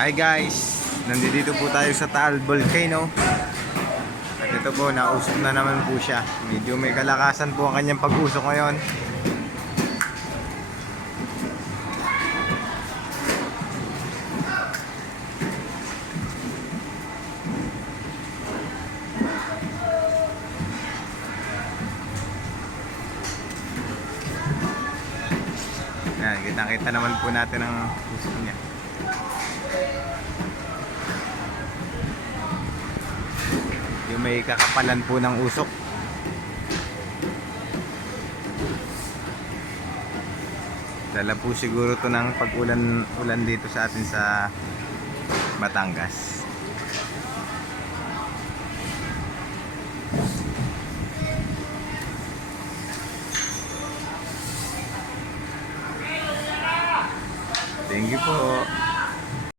Hi guys, nandito po tayo sa Taal Volcano. At ito po, nausok na naman po siya. Medyo may kalakasan po ang kanyang pag-usok ngayon. Yan, kita-kita naman po natin ang usok niya. Yung may kakapalan po ng usok. Dala po siguro to ng pag-ulan dito sa atin sa Batangas. Thank you po.